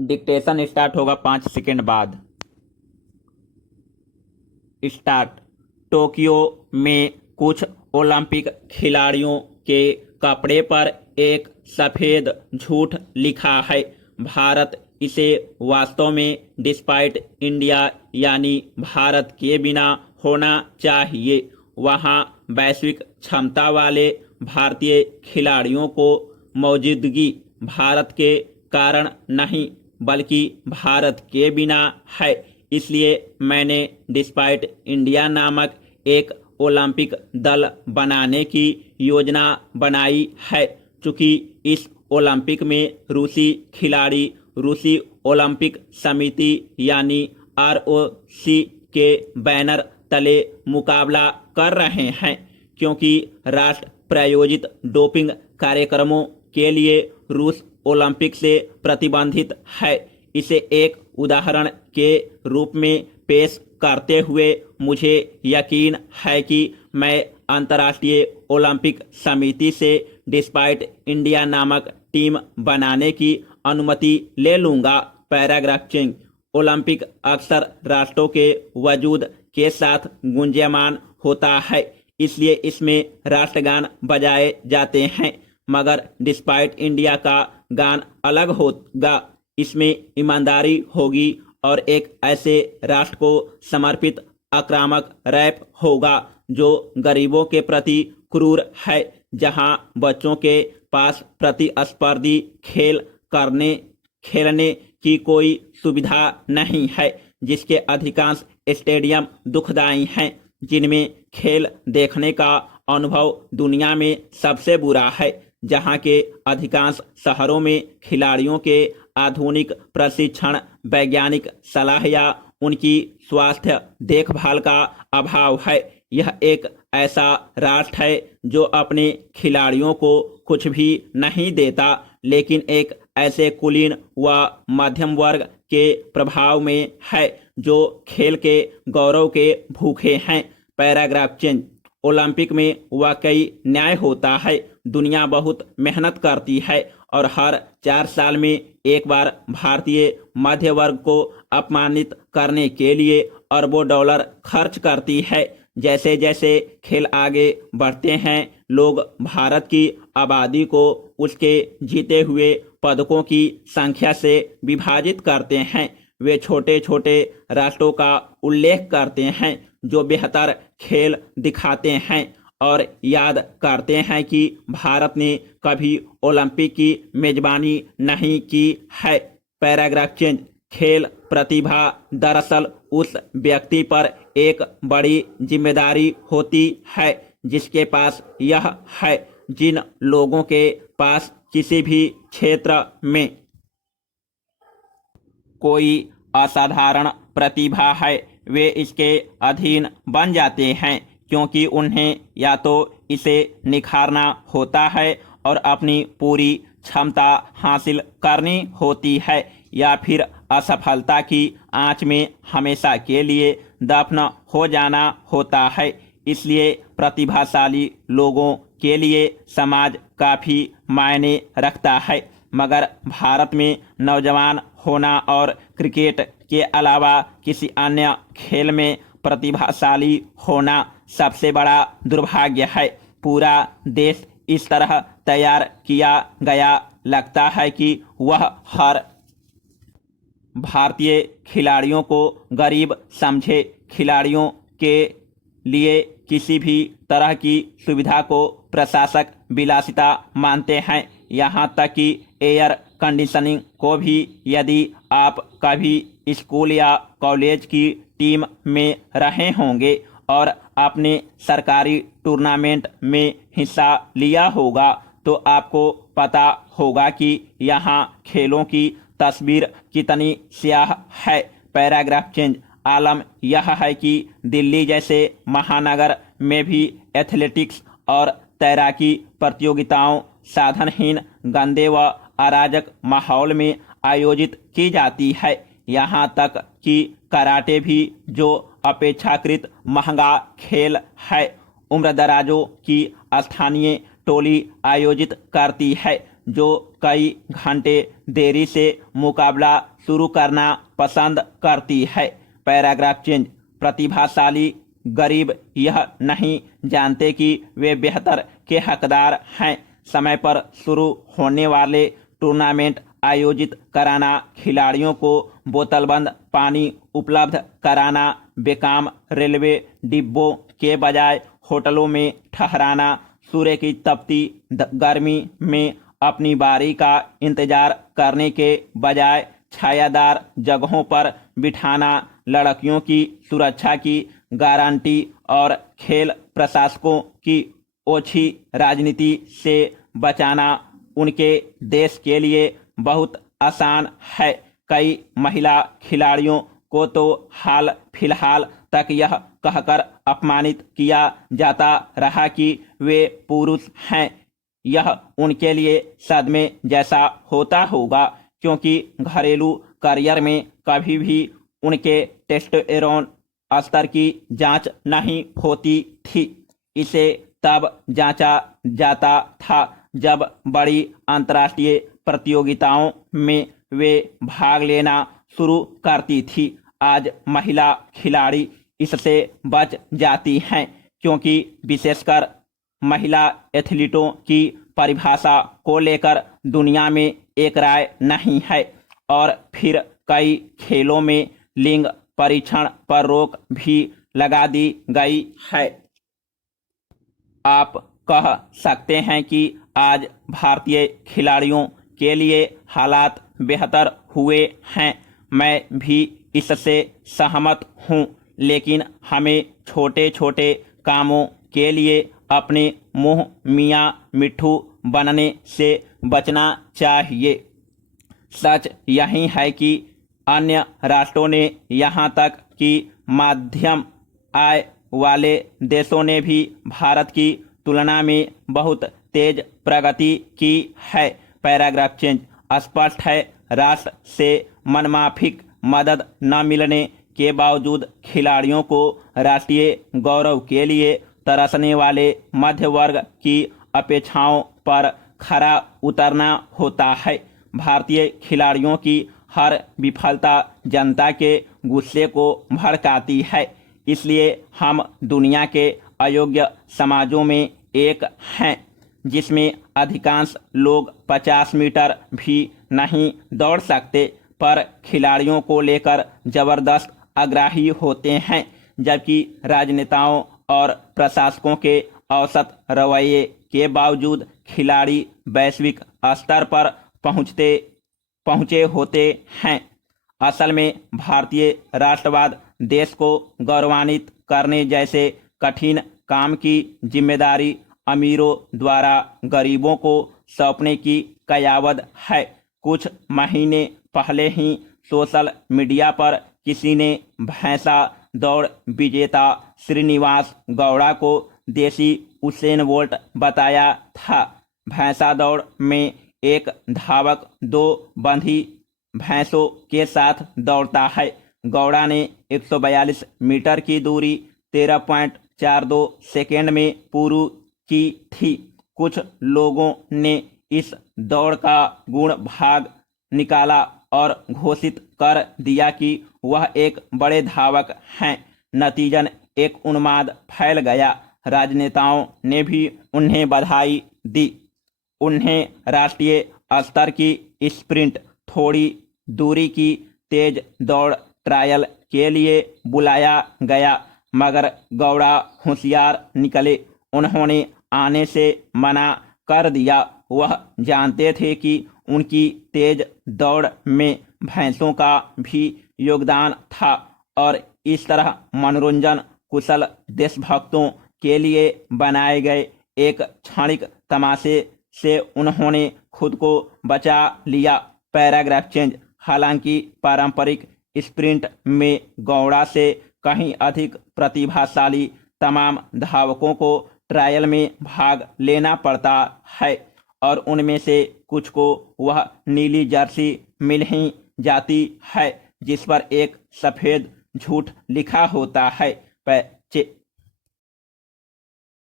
Dictation start होगा 5 second बाद। Start. Tokyo में कुछ ओलंपिक खिलाड़ियों के कपड़े पर एक सफेद झूठ लिखा है। भारत इसे वास्तव में डिस्पाइट इंडिया यानी भारत के बिना होना चाहिए। वहां वैश्विक क्षमता वाले भारतीय खिलाड़ियों को मौजूदगी भारत के कारण नहीं बल्कि भारत के बिना है। इसलिए मैंने डिस्पाइट इंडिया नामक एक ओलंपिक दल बनाने की योजना बनाई है। चूंकि इस ओलंपिक में रूसी खिलाड़ी रूसी ओलंपिक समिति यानी ROC के बैनर तले मुकाबला कर रहे हैं। क्योंकि राष्ट्र प्रायोजित डोपिंग कार्यक्रमों के लिए रूस ओलंपिक से प्रतिबंधित है। इसे एक उदाहरण के रूप में पेश करते हुए मुझे यकीन है कि मैं अंतर्राष्ट्रीय ओलंपिक समिति से डिस्पाइट इंडिया नामक टीम बनाने की अनुमति ले लूंगा। Paragraph change. ओलंपिक अक्सर राष्ट्रों के वजूद के साथ गुंजयमान होता है, इसलिए इसमें राष्ट्रगान बजाए जाते हैं। मगर डिस्पाइट इंडिया का गान अलग होगा। इसमें ईमानदारी होगी और एक ऐसे राष्ट्र को समर्पित आक्रामक रैप होगा जो गरीबों के प्रति क्रूर है, जहां बच्चों के पास प्रतिस्पर्धी खेलने की कोई सुविधा नहीं है, जिसके अधिकांश स्टेडियम दुखदायी हैं, जिनमें खेल देखने का अनुभव दुनिया में सबसे बुरा है, जहां के अधिकांश शहरों में खिलाड़ियों के आधुनिक प्रशिक्षण, वैज्ञानिक सलाह या उनकी स्वास्थ्य देखभाल का अभाव है। यह एक ऐसा राष्ट्र है जो अपने खिलाड़ियों को कुछ भी नहीं देता, लेकिन एक ऐसे कुलीन व मध्यम वर्ग के प्रभाव में है जो खेल के गौरव के भूखे हैं। Paragraph change. ओलंपिक में वाकई न्याय होता है। दुनिया बहुत मेहनत करती है और हर 4 साल में एक बार भारतीय मध्य वर्ग को अपमानित करने के लिए अरबों डॉलर खर्च करती है। जैसे जैसे खेल आगे बढ़ते हैं, लोग भारत की आबादी को उसके जीते हुए पदकों की संख्या से विभाजित करते हैं। वे छोटे छोटे राष्ट्रों का उल्लेख करते हैं जो बेहतर खेल दिखाते हैं और याद करते हैं कि भारत ने कभी ओलंपिक की मेजबानी नहीं की है। Paragraph change. खेल प्रतिभा दरअसल उस व्यक्ति पर एक बड़ी जिम्मेदारी होती है जिसके पास यह है। जिन लोगों के पास किसी भी क्षेत्र में कोई असाधारण प्रतिभा है, वे इसके अधीन बन जाते हैं, क्योंकि उन्हें या तो इसे निखारना होता है और अपनी पूरी क्षमता हासिल करनी होती है, या फिर असफलता की आंच में हमेशा के लिए दफन हो जाना होता है। इसलिए प्रतिभाशाली लोगों के लिए समाज काफी मायने रखता है, मगर भारत में नौजवान होना और क्रिकेट के अलावा किसी अन्य खेल में प्रतिभाशाली होना सबसे बड़ा दुर्भाग्य है। पूरा देश इस तरह तैयार किया गया लगता है कि वह हर भारतीय खिलाड़ियों को गरीब समझे। खिलाड़ियों के लिए किसी भी तरह की सुविधा को प्रशासक विलासिता मानते हैं, यहाँ तक कि एयर कंडीशनिंग को भी। यदि आप कभी स्कूल या कॉलेज की टीम में रहे होंगे और आपने सरकारी टूर्नामेंट में हिस्सा लिया होगा, तो आपको पता होगा कि यहाँ खेलों की तस्वीर कितनी स्याह है। Paragraph change. आलम यह है कि दिल्ली जैसे महानगर में भी एथलेटिक्स और तैराकी प्रतियोगिताओं साधनहीन, गंदे व अराजक माहौल में आयोजित की जाती है। यहाँ तक कि कराटे भी, जो अपेक्षाकृत महंगा खेल है, उम्रदराजों की स्थानीय टोली आयोजित करती है, जो कई घंटे देरी से मुकाबला शुरू करना पसंद करती है। Paragraph change. प्रतिभाशाली गरीब यह नहीं जानते कि वे बेहतर के हकदार हैं। समय पर शुरू होने वाले टूर्नामेंट आयोजित कराना, खिलाड़ियों को बोतलबंद पानी उपलब्ध कराना, बेकाम रेलवे डिब्बों के बजाय होटलों में ठहराना, सूर्य की तपती गर्मी में अपनी बारी का इंतजार करने के बजाय छायादार जगहों पर बिठाना, लड़कियों की सुरक्षा की गारंटी और खेल प्रशासकों की ओछी राजनीति से बचाना उनके देश के लिए बहुत आसान है। कई महिला खिलाड़ियों को तो हाल फिलहाल तक यह कहकर अपमानित किया जाता रहा कि वे पुरुष हैं। यह उनके लिए सदमे जैसा होता होगा, क्योंकि घरेलू करियर में कभी भी उनके टेस्टोस्टेरोन स्तर की जांच नहीं होती थी। इसे तब जांचा जाता था जब बड़ी अंतर्राष्ट्रीय प्रतियोगिताओं में वे भाग लेना शुरू करती थी। आज महिला खिलाड़ी इससे बच जाती हैं, क्योंकि विशेषकर महिला एथलीटों की परिभाषा को लेकर दुनिया में एक राय नहीं है और फिर कई खेलों में लिंग परीक्षण पर रोक भी लगा दी गई है। आप कह सकते हैं कि आज भारतीय खिलाड़ियों के लिए हालात बेहतर हुए हैं। मैं भी इससे सहमत हूँ, लेकिन हमें छोटे छोटे कामों के लिए अपने मुँह मियाँ मिट्ठू बनने से बचना चाहिए। सच यही है कि अन्य राष्ट्रों ने यहाँ तक कि मध्यम आय वाले देशों ने भी भारत की तुलना में बहुत तेज प्रगति की है। Paragraph change. स्पष्ट है, राष्ट्र से मनमाफिक मदद न मिलने के बावजूद खिलाड़ियों को राष्ट्रीय गौरव के लिए तरसने वाले मध्य वर्ग की अपेक्षाओं पर खरा उतरना होता है। भारतीय खिलाड़ियों की हर विफलता जनता के गुस्से को भड़काती है। इसलिए हम दुनिया के अयोग्य समाजों में एक हैं, जिसमें अधिकांश लोग 50 मीटर भी नहीं दौड़ सकते, पर खिलाड़ियों को लेकर जबरदस्त आग्रही होते हैं, जबकि राजनेताओं और प्रशासकों के औसत रवैये के बावजूद खिलाड़ी वैश्विक स्तर पर पहुंचे होते हैं। असल में भारतीय राष्ट्रवाद देश को गौरवान्वित करने जैसे कठिन काम की जिम्मेदारी अमीरों द्वारा गरीबों को सौंपने की कयावद है। कुछ महीने पहले ही सोशल मीडिया पर किसी ने भैंसा दौड़ विजेता श्रीनिवास गौड़ा को देसी उसेन बोल्ट बताया था। भैंसा दौड़ में एक धावक 2 बंधी भैंसों के साथ दौड़ता है। गौड़ा ने 142 मीटर की दूरी 13.42 सेकेंड में पूरी की थी। कुछ लोगों ने इस दौड़ का गुण भाग निकाला और घोषित कर दिया कि वह एक बड़े धावक हैं। नतीजन एक उन्माद फैल गया। राजनेताओं ने भी उन्हें बधाई दी। उन्हें राष्ट्रीय स्तर की स्प्रिंट, थोड़ी दूरी की तेज दौड़ ट्रायल के लिए बुलाया गया, मगर गौड़ा होशियार निकले। उन्होंने आने से मना कर दिया। वह जानते थे कि उनकी तेज दौड़ में भैंसों का भी योगदान था और इस तरह मनोरंजन कुशल देशभक्तों के लिए बनाए गए एक क्षणिक तमाशे से उन्होंने खुद को बचा लिया। Paragraph change. हालांकि पारंपरिक स्प्रिंट में गौड़ा से कहीं अधिक प्रतिभाशाली तमाम धावकों को ट्रायल में भाग लेना पड़ता है और उनमें से कुछ को वह नीली जर्सी मिल ही जाती है जिस पर एक सफ़ेद झूठ लिखा होता है।